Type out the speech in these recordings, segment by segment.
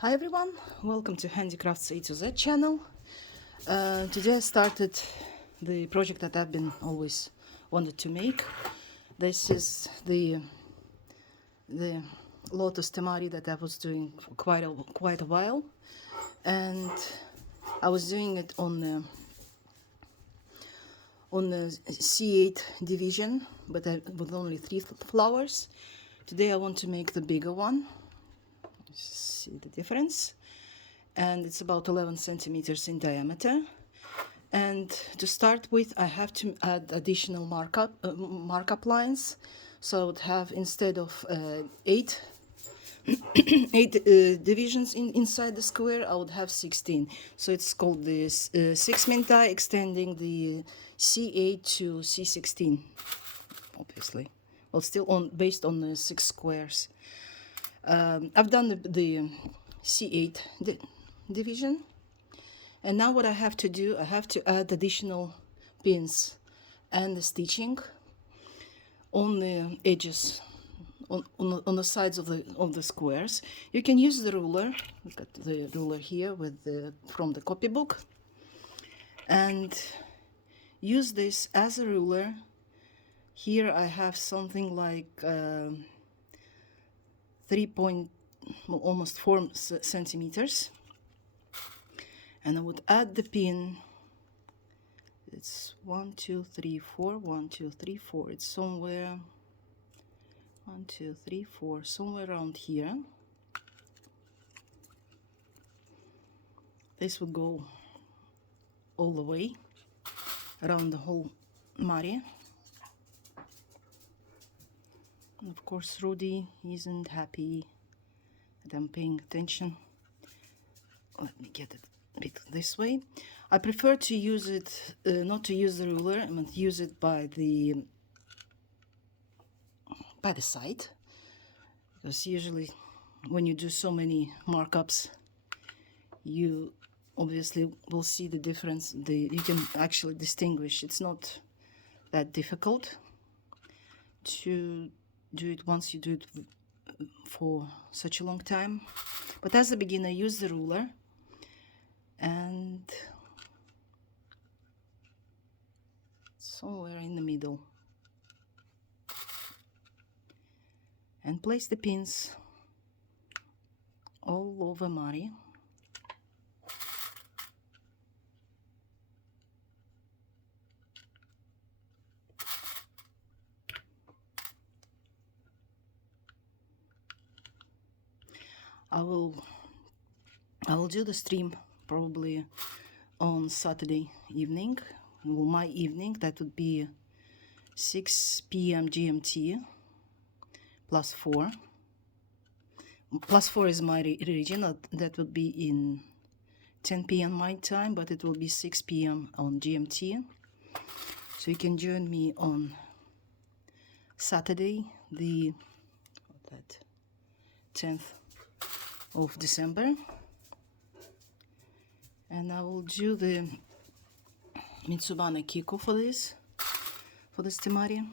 Hi everyone, welcome to Handicrafts A to Z channel. Today I started the project that I've been always wanted to make. This is the lotus temari that I was doing for quite a while, and I was doing it on the C8 division, but with only 3 flowers. Today I want to make the bigger one. See the difference, and it's about 11 centimeters in diameter. And to start with, I have to add additional markup lines. So I would have, instead of 8 divisions inside the square, I would have 16. So it's called this 6 Mentai, extending the C8 to C16, obviously. Well, still based on the 6 squares. I've done the C8 division, and now what I have to do, I have to add additional pins and the stitching on the edges, on the sides of the squares. You can use the ruler. Look at the ruler here from the copybook, and use this as a ruler. Here I have something like almost 4 centimeters, and I would add the pin. It's 1 2 3 4 1 2 3 4. It's somewhere 1 2 3 4, somewhere around here. This will go all the way around the whole mari. And of course Rudy isn't happy that I'm paying attention. Let me get it a bit this way. I prefer to use it, not to use the ruler, I mean use it by the side, because usually when you do so many markups, you obviously will see the difference. You can actually distinguish. It's not that difficult to do it once you do it for such a long time. But as a beginner, use the ruler and somewhere in the middle, and place the pins all over mari. I will do the stream probably on Saturday evening. Well, my evening, that would be 6 p.m. GMT plus 4. Plus 4 is my region. That would be in 10 p.m. my time, but it will be 6 p.m. on GMT. So you can join me on Saturday, the 10th of December, and I will do the Mitsubane Kiko for this temari.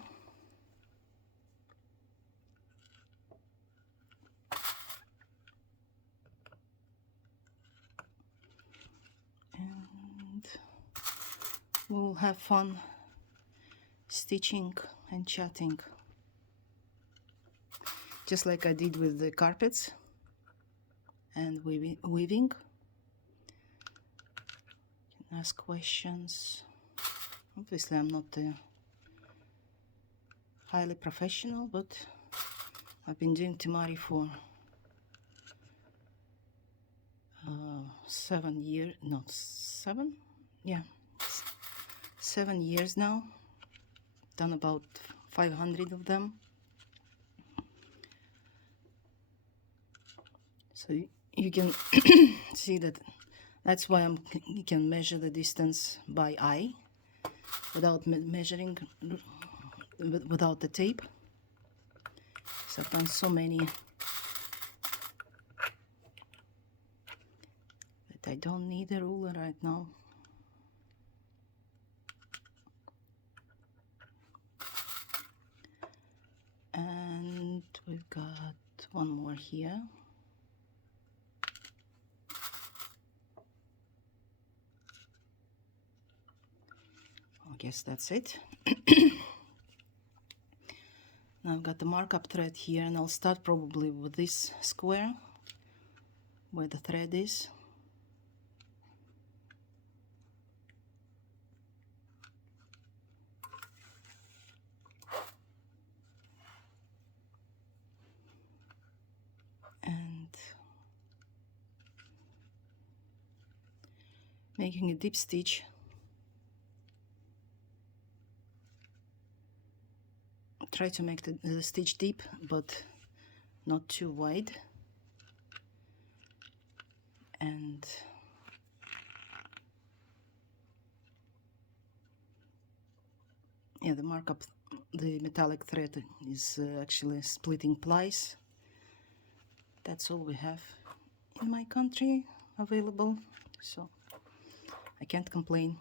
And we'll have fun stitching and chatting, just like I did with the carpets and weaving. You can ask questions. Obviously I'm not highly professional, but I've been doing temari for 7 years, not 7, yeah, 7 years now. Done about 500 of them. So you can see that's why you can measure the distance by eye without measuring, without the tape. So I've done so many that I don't need a ruler right now. And we've got one more here. guess that's it. Now I've got the markup thread here, and I'll start probably with this square where the thread is. And making a deep stitch. Try to make the stitch deep, but not too wide. And yeah, the markup, the metallic thread is actually splitting plies. That's all we have in my country available, so I can't complain.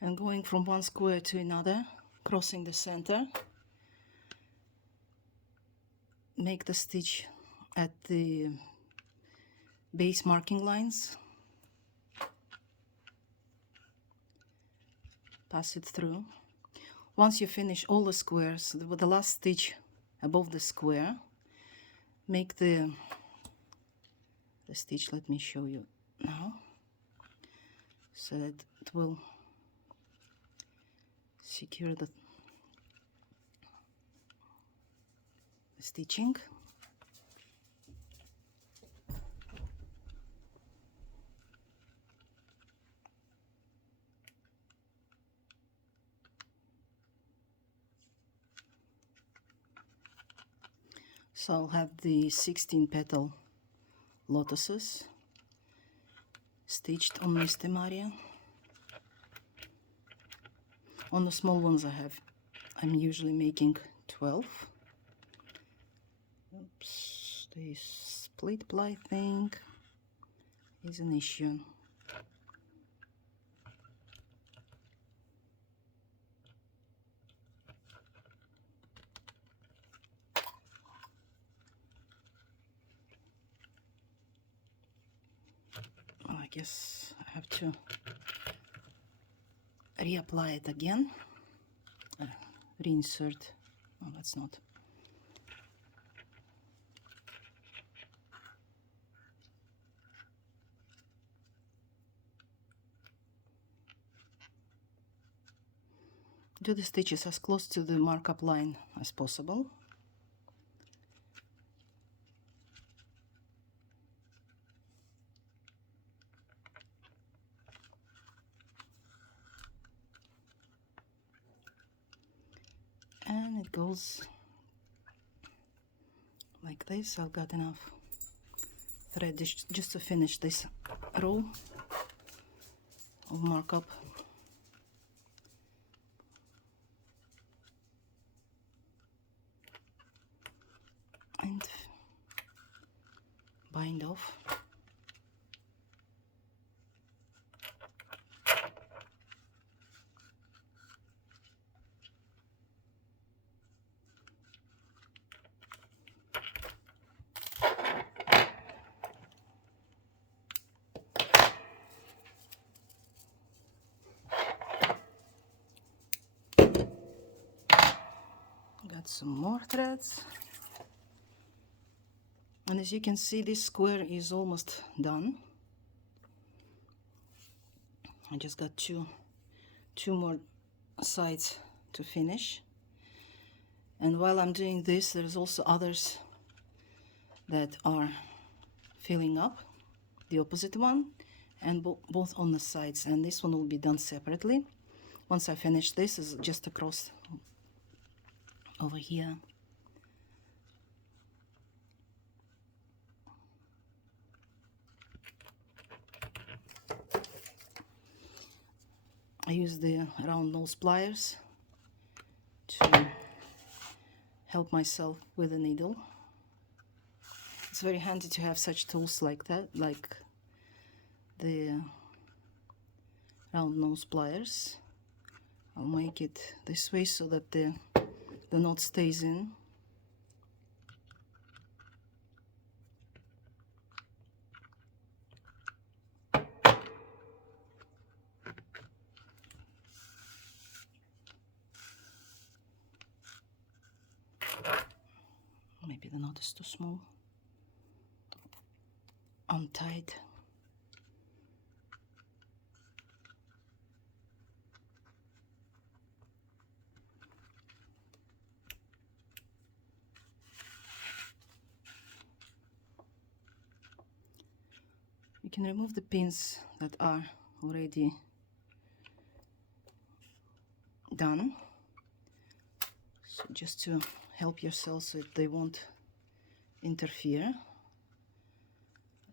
And going from one square to another, crossing the center, make the stitch at the base marking lines, pass it through. Once you finish all the squares, with the last stitch above the square, make the stitch, let me show you now, so that it will secure the stitching. So I'll have the 16 petal lotuses stitched on Miss Maria. On the small ones I'm usually making 12. Oops, this split ply thing is an issue. Well, I guess I have to reapply it again. Reinsert. No, that's not. Do the stitches as close to the markup line as possible. And it goes like this. I've got enough thread just to finish this row of markup. And bind off. Got some more threads, and as you can see, this square is almost done. I just got two more sides to finish, and while I'm doing this, there's also others that are filling up, the opposite one, and both on the sides, and this one will be done separately. Once I finish this, is just across over here. I use the round nose pliers to help myself with the needle. It's very handy to have such tools like that, like the round nose pliers. I'll make it this way so that the knot stays in. Maybe the knot is too small. Untied. You can remove the pins that are already done, so just to help yourself so they won't interfere.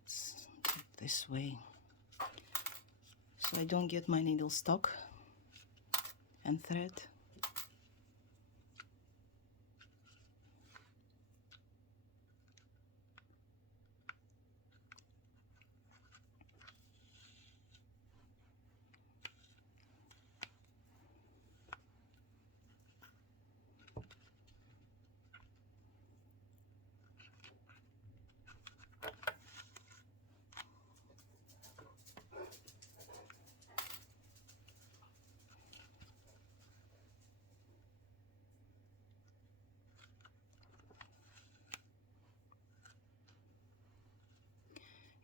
Let's do it this way so I don't get my needle stuck and thread.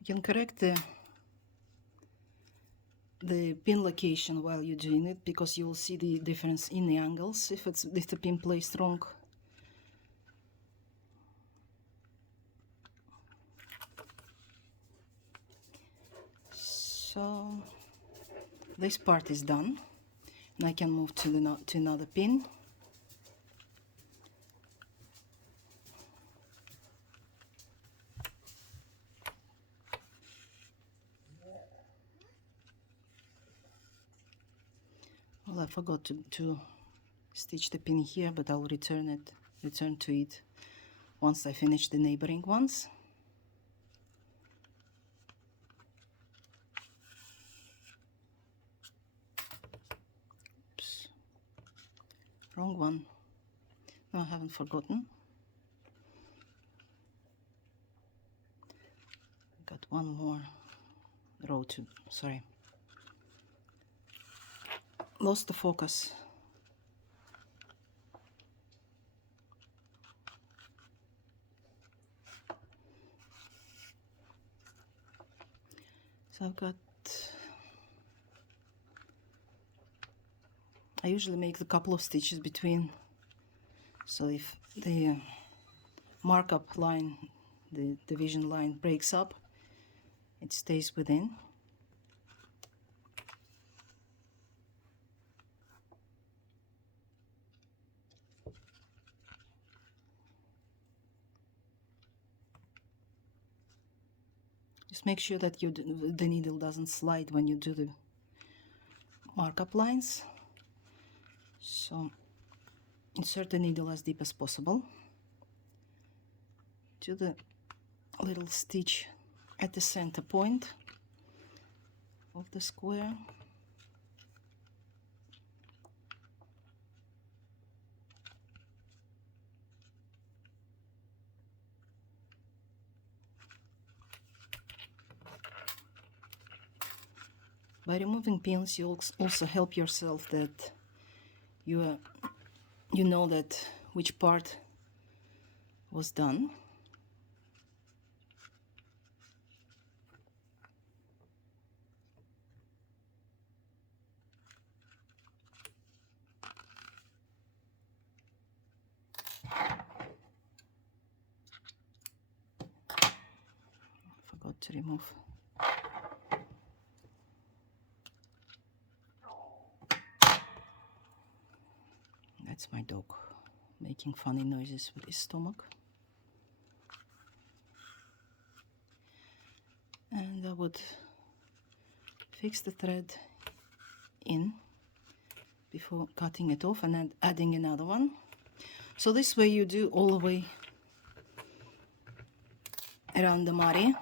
You can correct the pin location while you're doing it, because you will see the difference in the angles if the pin placed wrong. So this part is done, and I can move to another pin. Well, I forgot to stitch the pin here, but I'll return to it once I finish the neighboring ones. Oops. Wrong one. No, I haven't forgotten. Got one more row to, sorry. Lost the focus. So I've got, I usually make a couple of stitches between, so if the markup line, the division line breaks up, it stays within. Just make sure that the needle doesn't slide when you do the markup lines. So insert the needle as deep as possible. Do the little stitch at the center point of the square. By removing pins, you also help yourself that you know that which part was done. Forgot to remove. That's my dog making funny noises with his stomach. And I would fix the thread in before cutting it off and then adding another one. So this way you do all the way around the mari,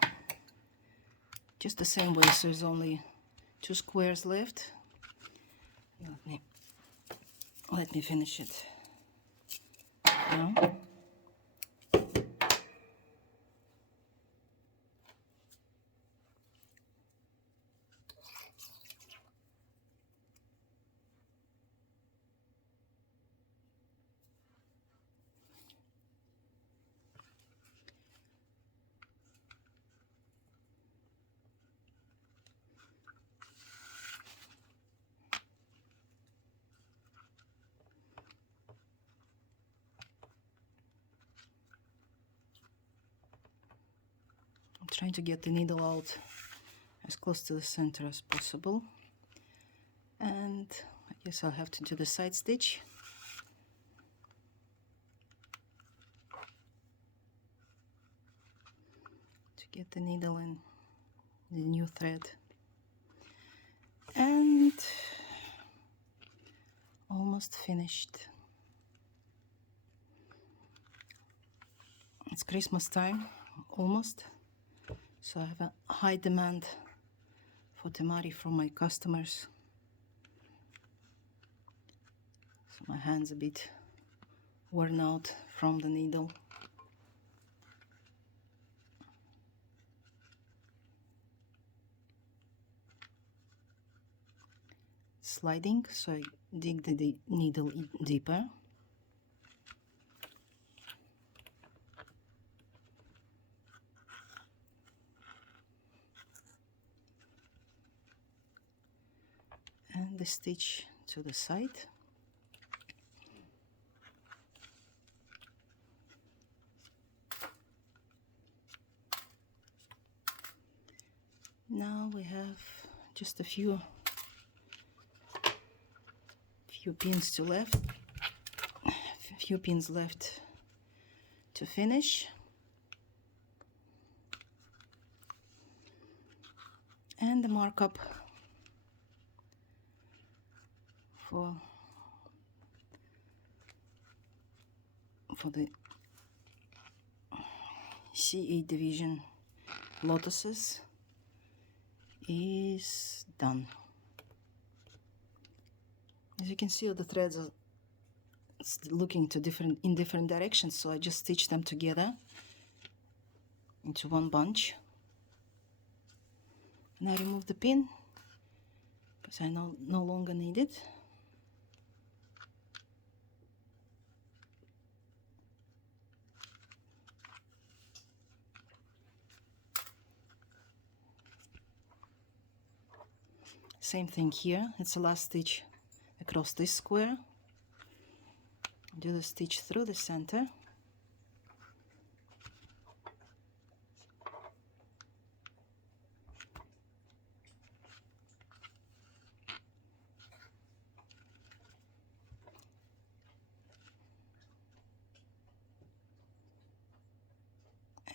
just the same way, so there's only 2 squares left. Let me finish it now. trying to get the needle out as close to the center as possible. And I guess I'll have to do the side stitch. To get the needle in the new thread. And almost finished. It's Christmas time, almost. So I have a high demand for temari from my customers. So my hand's a bit worn out from the needle. Sliding, so I dig the needle deeper. And the stitch to the side. Now we have just a few pins left to finish. And the markup for the C8 division lotuses is done. As you can see, the threads are looking in different directions, so I just stitch them together into one bunch. And I remove the pin because I no longer need it. Same thing here, it's the last stitch across this square. Do the stitch through the center.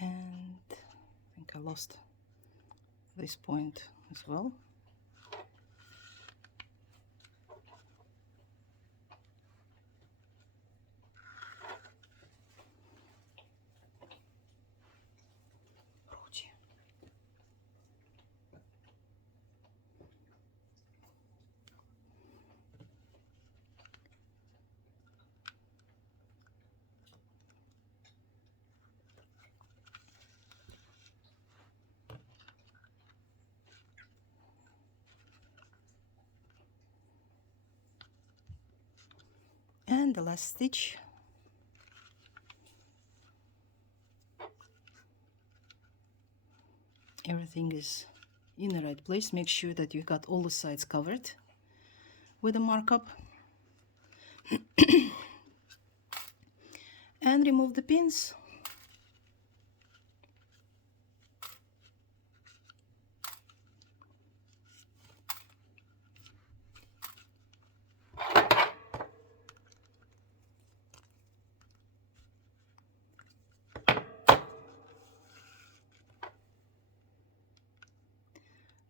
And I think I lost this point as well. And the last stitch. Everything is in the right place. Make sure that you got all the sides covered with a markup. And remove the pins.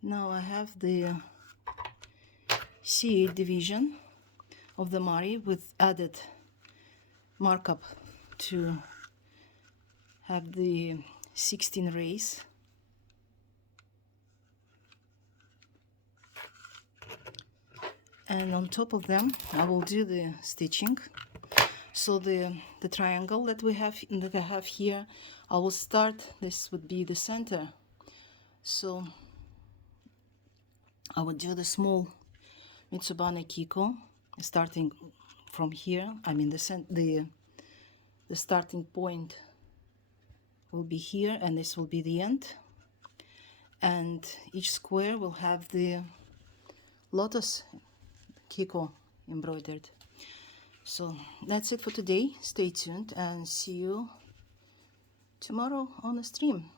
Now I have the C8 division of the Mari with added markup to have the 16 rays. And on top of them I will do the stitching. So the triangle that I have here, I will start, this would be the center. So I would do the small Mitsubane Kiko starting from here. I mean the starting point will be here, and this will be the end. And each square will have the lotus Kiko embroidered. So that's it for today. Stay tuned and see you tomorrow on the stream.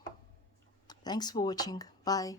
Thanks for watching. Bye.